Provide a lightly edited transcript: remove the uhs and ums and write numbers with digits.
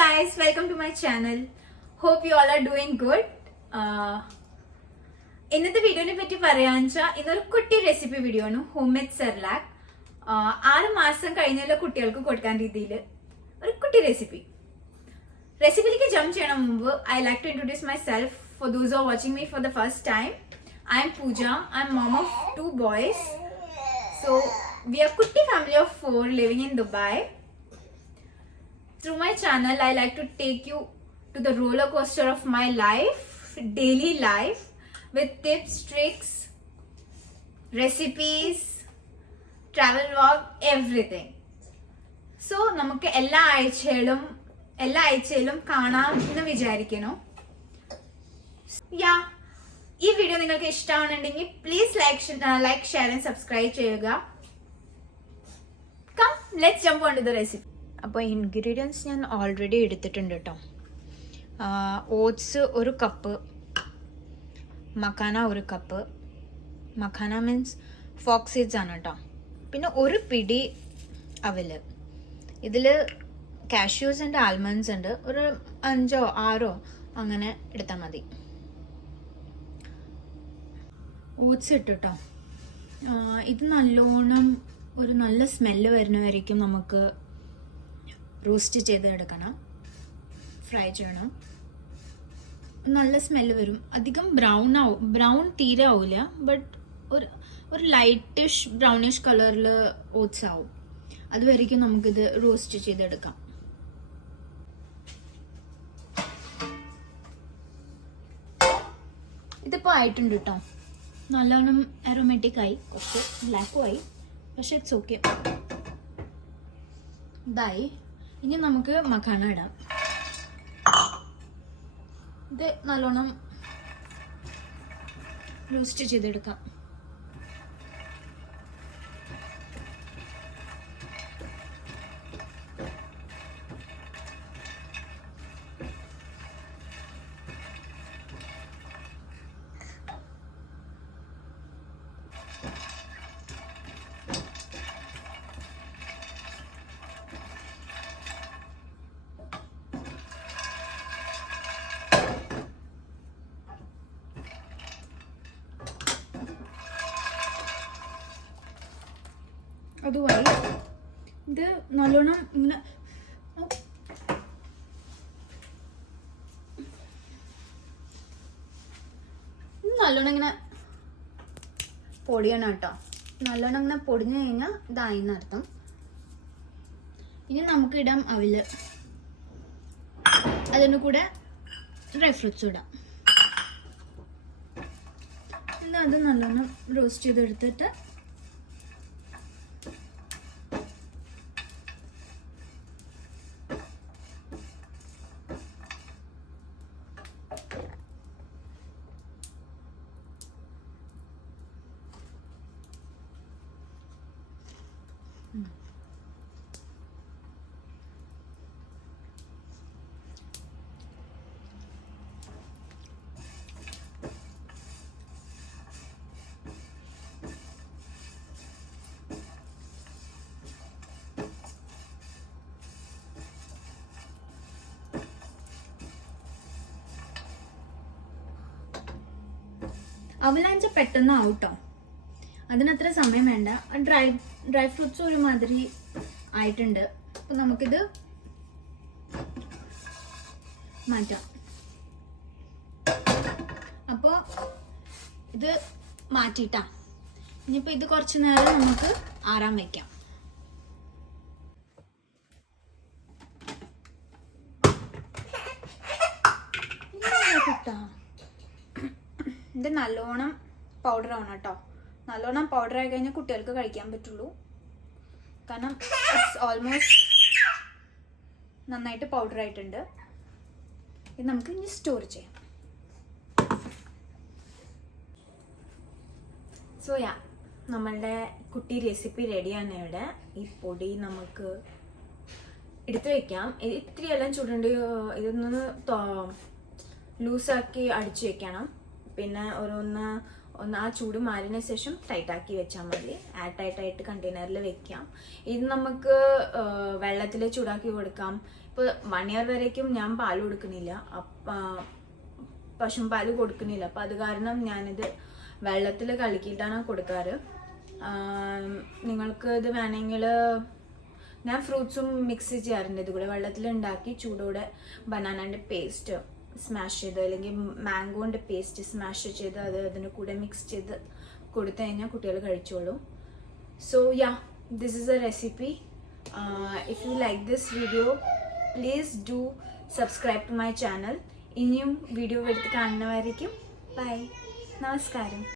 guys, welcome to my channel. Hope you all are doing good. ഇന്നത്തെ വീഡിയോനെ പറ്റി പറയാന്ന് വെച്ചാൽ ഇതൊരു കുട്ടി റെസിപ്പി വീഡിയോ ആണ്. ഹോം മെയ്ഡ് സെർലാക് 6 മാസം കഴിഞ്ഞുള്ള കുട്ടികൾക്ക് കൊടുക്കാൻ രീതിയിൽ ഒരു കുട്ടി റെസിപ്പിയിലേക്ക് ജംപ് ചെയ്യണ മുമ്പ് I like to introduce myself for those are watching me for the first time. I am Pooja. I am mom of 2 boys. So we are a kutti family of 4 living in Dubai. Through my channel, I like to take you to the roller coaster of my life, daily life, with tips, tricks, recipes, travel vlog, everything. So, നമുക്ക് എല്ലാ ആഴ്ചയിലും കാണാം എന്ന് വിചാരിക്കുന്നു. ഈ video നിങ്ങൾക്ക് ഇഷ്ടമാണെന്നുണ്ടെങ്കിൽ please like share and subscribe ചെയ്യുക. Come let's jump on to the recipe. അപ്പോൾ ഇൻഗ്രീഡിയൻസ് ഞാൻ ഓൾറെഡി എടുത്തിട്ടുണ്ട് കേട്ടോ. Oats 1 cup, makhana 1 cup. Makhana means fox seeds ആണ് കേട്ടോ. പിന്നെ 1 പിടി അവല്. ഇതിൽ കാഷ്യൂസ് ഉണ്ട്, ആൽമണ്ട്സ് ഉണ്ട്. ഒരു 5ഓ 6ഓ അങ്ങനെ എടുത്താൽ മതി. ഓട്സ് ഇട്ടോ. ഇത് നല്ലോണം ഒരു നല്ല സ്മെല്ല് വരുന്നവരേക്കും നമുക്ക് റോസ്റ്റ് ചെയ്തെടുക്കണം, ഫ്രൈ ചെയ്യണം. നല്ല സ്മെല്ല് വരും. അധികം ബ്രൗൺ തീരെ ആവില്ല, ബട്ട് ഒരു ലൈറ്റിഷ് ബ്രൗണിഷ് കളറിൽ ഓട്സ് ആവും. അതുവരേക്കും നമുക്കിത് റോസ്റ്റ് ചെയ്തെടുക്കാം. ഇതിപ്പോൾ ആയിട്ടുണ്ട് കേട്ടോ. നല്ലോണം അരോമാറ്റിക് ആയി, കുറച്ച് ബ്ലാക്കും ആയി, പക്ഷെ ഇറ്റ്സ് ഓക്കെ. ഇതായി. ഇനി നമുക്ക് മഖാന ഇടാം. ഇത് നല്ലോണം റോസ്റ്റ് ചെയ്തെടുക്കാം. അതുമായി ഇത് നല്ലോണം ഇങ്ങനെ ഇങ്ങനെ പൊടിയണം കേട്ടോ. നല്ലോണം ഇങ്ങനെ പൊടിഞ്ഞു കഴിഞ്ഞാൽ ഇതായിന്ന് അർത്ഥം. ഇനി നമുക്ക് ഇടാം അവല്. അതിന് കൂടെ ഡ്രൈ ഫ്രൂട്ട്സ് ഇടാം. അത് നല്ലോണം റോസ്റ്റ് ചെയ്തെടുത്തിട്ട് അവലാഞ്ച പെട്ടെന്ന് ആവട്ടോ. അതിനത്ര സമയം വേണ്ട. ഡ്രൈ ഫ്രൂട്ട്സ് ഒരുമാതിരി ആയിട്ടുണ്ട്. അപ്പൊ നമുക്കിത് മാറ്റാം. അപ്പോൾ ഇത് മാറ്റിയിട്ടാ. ഇനിയിപ്പോൾ ഇത് കുറച്ച് നേരം നമുക്ക് ആറാൻ വയ്ക്കാം. ഇത് നല്ലോണം പൗഡർ ആവണം കേട്ടോ. നല്ലോണം പൗഡർ ആയി കഴിഞ്ഞാൽ കുട്ടികൾക്ക് കഴിക്കാൻ പറ്റുള്ളൂ. കാരണം ഇറ്റ്സ് ഓൾമോസ്റ്റ് നന്നായിട്ട് പൗഡർ ആയിട്ടുണ്ട്. ഇത് നമുക്ക് ഇനി സ്റ്റോർ ചെയ്യാം. സോ നമ്മളുടെ കുട്ടി റെസിപ്പി റെഡിയാണ്. ഇവിടെ ഈ പൊടി നമുക്ക് എടുത്ത് വയ്ക്കാം. ഇത്തിരിയെല്ലാം ചൂടുണ്ട്. ഇതൊന്ന് ലൂസാക്കി അടിച്ചു വെക്കണം. പിന്നെ ഒന്ന് ആ ചൂട് മാറിയതിന് ശേഷം ടൈറ്റാക്കി വെച്ചാൽ മതി. എയർ ടൈറ്റായിട്ട് കണ്ടെയ്നറിൽ വെക്കാം. ഇത് നമുക്ക് വെള്ളത്തിൽ ചൂടാക്കി കൊടുക്കാം. ഇപ്പോൾ 1 year വരേക്കും ഞാൻ പാൽ കൊടുക്കുന്നില്ല, പശുപാൽ കൊടുക്കുന്നില്ല. അപ്പം അത് കാരണം ഞാനിത് വെള്ളത്തിൽ കലക്കിയിട്ടാണ് കൊടുക്കാറ്. നിങ്ങൾക്ക് ഇത് വേണമെങ്കിൽ ഞാൻ ഫ്രൂട്ട്സും മിക്സ് ചെയ്യാറുണ്ട് ഇത് കൂടെ. വെള്ളത്തിലുണ്ടാക്കി ചൂടോടെ ബനാനൻ്റെ പേസ്റ്റ് സ്മാഷ് ചെയ്ത് അല്ലെങ്കിൽ മാംഗോൻ്റെ പേസ്റ്റ് സ്മാഷ് ചെയ്ത് അത് അതിന് കൂടെ മിക്സ് ചെയ്ത് കൊടുത്തു കഴിഞ്ഞാൽ കുട്ടികൾ കഴിച്ചോളും. So yeah, this is a recipe. If you like this video please do subscribe to my channel. ഇനിയും വീഡിയോ എടുത്ത് കാണുന്നവരേക്കും ബൈ, നമസ്കാരം.